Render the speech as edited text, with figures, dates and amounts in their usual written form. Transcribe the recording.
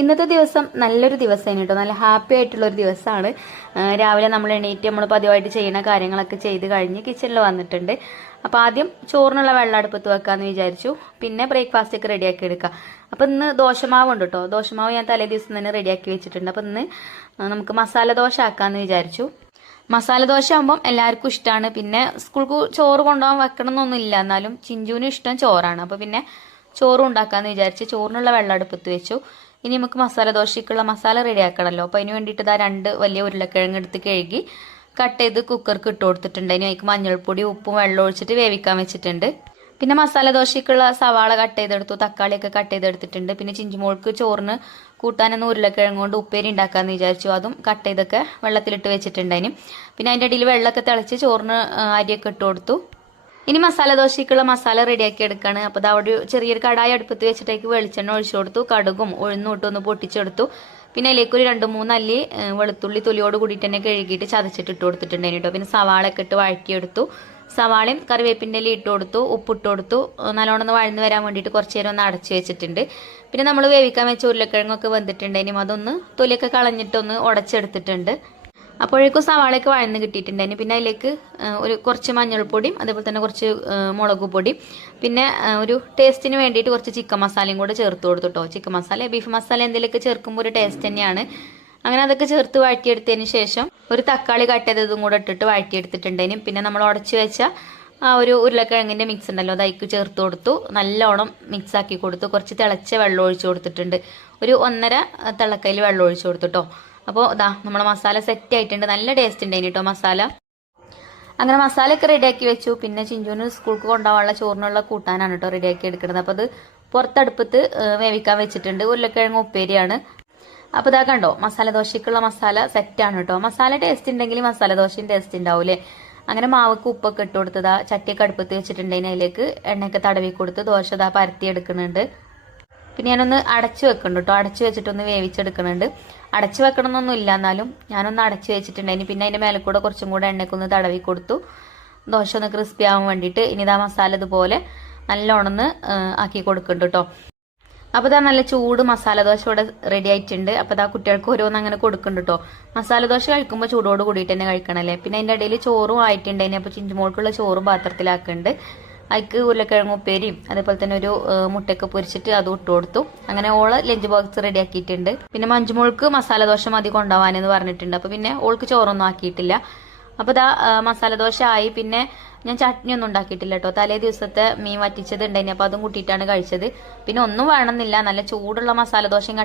ഇന്നത്തെ ദിവസം നല്ലൊരു ദിവസമാണ് കേട്ടോ. നല്ല ഹാപ്പി ആയിട്ടുള്ള ഒരു ദിവസമാണ്. രാവിലെ നമ്മൾ എണീറ്റ് നമ്മൾ പതിവായിട്ട് ചെയ്യുന്ന കാര്യങ്ങളൊക്കെ ചെയ്ത് കഴിഞ്ഞ് കിച്ചണിൽ വന്നിട്ടുണ്ട്. അപ്പോൾ ആദ്യം ചോറിനുള്ള വെള്ളം അടുപ്പത്ത് വെക്കാമെന്ന് വിചാരിച്ചു. പിന്നെ ബ്രേക്ക്ഫാസ്റ്റ് ഒക്കെ റെഡിയാക്കി എടുക്കാം. അപ്പോൾ ഇന്ന് ദോശമാവ് ഉണ്ട് കേട്ടോ. ദോശമാവ് ഞാൻ തലേ ദിവസം തന്നെ റെഡിയാക്കി വെച്ചിട്ടുണ്ട്. അപ്പോൾ ഇന്ന് നമുക്ക് മസാല ദോശ ആക്കാമെന്ന് വിചാരിച്ചു. മസാല ദോശ ആകുമ്പം എല്ലാവർക്കും ഇഷ്ടമാണ്. പിന്നെ സ്കൂൾക്ക് ചോറ് കൊണ്ടുപോകാൻ വെക്കണം എന്നൊന്നുമില്ല, എന്നാലും ചിഞ്ചുവിനും ഇഷ്ടം ചോറാണ്. അപ്പോൾ പിന്നെ ചോറും ഉണ്ടാക്കാമെന്ന് വിചാരിച്ച് ചോറിനുള്ള വെള്ളം അടുപ്പത്ത് വെച്ചു. ഇനി നമുക്ക് മസാല ദോശയ്ക്കുള്ള മസാല റെഡി ആക്കണമല്ലോ. അപ്പോൾ അതിന് വേണ്ടിയിട്ട് ഇതാ 2 വലിയ ഉരുളക്കിഴങ്ങ് എടുത്ത് കഴുകി കട്ട് ചെയ്ത് കുക്കർക്ക് ഇട്ട് കൊടുത്തിട്ടുണ്ട്. ഇനി അതിക്ക് മഞ്ഞൾപ്പൊടി ഉപ്പും വെള്ളം ഒഴിച്ചിട്ട് വേവിക്കാൻ വെച്ചിട്ടുണ്ട്. പിന്നെ മസാല ദോശയ്ക്കുള്ള സവാള കട്ട് ചെയ്തെടുത്തു, തക്കാളിയൊക്കെ കട്ട് ചെയ്തെടുത്തിട്ടുണ്ട്. പിന്നെ ചിഞ്ചുമോൾക്ക് ചോറിന് കൂട്ടാനെന്ന് ഉരുളക്കിഴങ്ങ് കൊണ്ട് ഉപ്പേരി ഉണ്ടാക്കാമെന്ന് വിചാരിച്ചു. അതും കട്ട് ചെയ്തൊക്കെ വെള്ളത്തിലിട്ട് വെച്ചിട്ടുണ്ടായിന്. പിന്നെ അതിൻ്റെ അടിയിൽ വെള്ളമൊക്കെ തിളച്ച് ചോറിന് അരിയൊക്കെ ഇട്ട് കൊടുത്തു. ഇനി മസാല ദോശയ്ക്കുള്ള മസാല റെഡിയാക്കി എടുക്കുകയാണ്. അപ്പോൾ അത് അവിടെ ചെറിയൊരു കടായി അടുപ്പത്ത് വെച്ചിട്ടേക്ക് വെളിച്ചെണ്ണ ഒഴിച്ചു കൊടുത്തു. കടുകും ഉഴുന്നും ഇട്ടൊന്ന് പൊട്ടിച്ചെടുത്തു. പിന്നെ അതിലേക്ക് ഒരു 2-3 അല്ലി വെളുത്തുള്ളി തൊലിയോട് കൂടിയിട്ട് തന്നെ കഴുകിയിട്ട് ചതച്ചിട്ട് ഇട്ട് കൊടുത്തിട്ടുണ്ടായിരുന്നു കേട്ടോ. പിന്നെ സവാളയൊക്കെ ഇട്ട് വഴറ്റിയെടുത്തു. സവാളയും കറിവേപ്പിൻ്റെ ഇല ഇട്ട് കൊടുത്തു, ഉപ്പിട്ട് കൊടുത്തു. നല്ലോണം ഒന്ന് വഴന്ന് വരാൻ വേണ്ടിയിട്ട് കുറച്ച് നേരം ഒന്ന് അടച്ചു വെച്ചിട്ടുണ്ട്. പിന്നെ നമ്മൾ വേവിക്കാൻ വെച്ച ഉരുളക്കിഴങ്ങൊക്കെ വെന്തിട്ടുണ്ടായിരുന്നു. അതൊന്ന് തൊലിയൊക്കെ കളഞ്ഞിട്ടൊന്ന് ഉടച്ചെടുത്തിട്ടുണ്ട്. അപ്പോഴേക്കും സവാളയൊക്കെ വഴന്ന് കിട്ടിയിട്ടുണ്ടായിരുന്നു. പിന്നെ അതിലേക്ക് കുറച്ച് മഞ്ഞൾപ്പൊടിയും അതേപോലെ തന്നെ കുറച്ച് മുളക് പൊടിയും പിന്നെ ഒരു ടേസ്റ്റിന് വേണ്ടിയിട്ട് കുറച്ച് ചിക്കൻ മസാലയും കൂടെ ചേർത്ത് കൊടുത്തു കേട്ടോ. ചിക്കൻ മസാല ബീഫ് മസാല എന്തെങ്കിലുമൊക്കെ ചേർക്കുമ്പോൾ ഒരു ടേസ്റ്റ് തന്നെയാണ്. അങ്ങനെ അതൊക്കെ ചേർത്ത് വഴറ്റിയെടുത്തതിന് ശേഷം ഒരു തക്കാളി കട്ട് ചെയ്തതും കൂടെ ഇട്ടിട്ട് വഴറ്റിയെടുത്തിട്ടുണ്ടായിരുന്നു. പിന്നെ നമ്മൾ ഉടച്ചു വെച്ച ആ ഒരു ഉരുളക്കിഴങ്ങിൻ്റെ മിക്സ് ഉണ്ടല്ലോ, അതേക്ക് ചേർത്ത് കൊടുത്തു. നല്ലോണം മിക്സ് ആക്കി കൊടുത്തു. കുറച്ച് തിളച്ച വെള്ളം ഒഴിച്ചു കൊടുത്തിട്ടുണ്ട്. ഒരു 1.5 തിളക്കയിൽ വെള്ളം ഒഴിച്ചു കൊടുത്തു കേട്ടോ. അപ്പോൾ ഇതാ നമ്മളെ മസാല സെറ്റ് ആയിട്ടുണ്ട്. നല്ല ടേസ്റ്റ് ഉണ്ടായിന് കേട്ടോ മസാല. അങ്ങനെ മസാലയൊക്കെ റെഡിയാക്കി വെച്ചു. പിന്നെ ചിഞ്ചുവിന് സ്കൂൾക്ക് കൊണ്ടുപോകാനുള്ള ചോറിനുള്ള കൂട്ടാനാണ് കേട്ടോ റെഡിയാക്കി എടുക്കുന്നത്. അപ്പോൾ അത് പുറത്തടുപ്പത്ത് വേവിക്കാൻ വെച്ചിട്ടുണ്ട്. ഉരുളക്കിഴങ്ങ് ഉപ്പേരിയാണ്. അപ്പോൾ ഇതാ കണ്ടോ, മസാല ദോശയ്ക്കുള്ള മസാല സെറ്റാണ് കേട്ടോ. മസാല ടേസ്റ്റ് ഉണ്ടെങ്കിൽ മസാല ദോശയും ടേസ്റ്റ് ഉണ്ടാവൂലേ. അങ്ങനെ മാവക്ക് ഉപ്പൊക്കെ ഇട്ട് കൊടുത്തതാ ചട്ടിയൊക്കെ അടുപ്പത്ത് വെച്ചിട്ടുണ്ടെങ്കിൽ അതിലേക്ക് എണ്ണയൊക്കെ തടവി കൊടുത്ത് ദോശ ഇതാ പരത്തി എടുക്കുന്നുണ്ട്. പിന്നെ ഞാനൊന്ന് അടച്ചു വെക്കുന്നുണ്ട് കേട്ടോ. അടച്ചു വെച്ചിട്ടൊന്ന് വേവിച്ചെടുക്കുന്നുണ്ട്. അടച്ചു വെക്കണമെന്നൊന്നും ഇല്ല, എന്നാലും ഞാനൊന്ന് അടച്ചു വെച്ചിട്ടുണ്ടായിരുന്നു. പിന്നെ അതിൻ്റെ മേലെ കൂടെ കുറച്ചും കൂടെ എണ്ണയ്ക്കൊന്ന് തടവി കൊടുത്തു, ദോശ ഒന്ന് ക്രിസ്പി ആവാൻ വേണ്ടിയിട്ട്. ഇനി ഇതാ മസാല ഇതുപോലെ നല്ലോണം ആക്കി കൊടുക്കുന്നുണ്ട് കേട്ടോ. അപ്പോൾ ഇതാ നല്ല ചൂട് മസാല ദോശ ഇവിടെ റെഡി ആയിട്ടുണ്ട്. അപ്പോൾ ഇതാ കുട്ടികൾക്ക് ഓരോന്ന് അങ്ങനെ കൊടുക്കുന്നുണ്ട് കേട്ടോ. മസാല ദോശ കഴിക്കുമ്പോൾ ചൂടോട് കൂടിയിട്ട് തന്നെ കഴിക്കണമല്ലേ. പിന്നെ അതിൻ്റെ ഇടയിൽ ചോറും ആയിട്ടുണ്ടായിരുന്നു. അപ്പോൾ ചിഞ്ചുമോൾക്കുള്ള ചോറും പാത്രത്തിലാക്കുന്നുണ്ട്. അതിക്ക് ഉരുളക്കിഴങ്ങ് ഉപ്പേരിയും അതേപോലെ തന്നെ ഒരു മുട്ടയൊക്കെ പൊരിച്ചിട്ട് അതും ഇട്ട് കൊടുത്തു. അങ്ങനെ ഓള് ലഞ്ച് ബോക്സ് റെഡി ആക്കിയിട്ടുണ്ട്. പിന്നെ മഞ്ജുമോൾക്ക് മസാല ദോശ മതി കൊണ്ടുപോകാനെന്ന് പറഞ്ഞിട്ടുണ്ട്. അപ്പോൾ പിന്നെ ഓൾക്ക് ചോറൊന്നും ആക്കിയിട്ടില്ല. അപ്പോൾ ഇതാ മസാല ദോശ ആയി. പിന്നെ ഞാൻ ചട്നി ഒന്നും ഉണ്ടാക്കിയിട്ടില്ല കേട്ടോ. തലേ ദിവസത്തെ മീൻ വറ്റിച്ചത് ഉണ്ടായിന്, അപ്പോൾ അതും കൂട്ടിയിട്ടാണ് കഴിച്ചത്. പിന്നെ ഒന്നും വേണമെന്നില്ല, നല്ല ചൂടുള്ള മസാല ദോശയും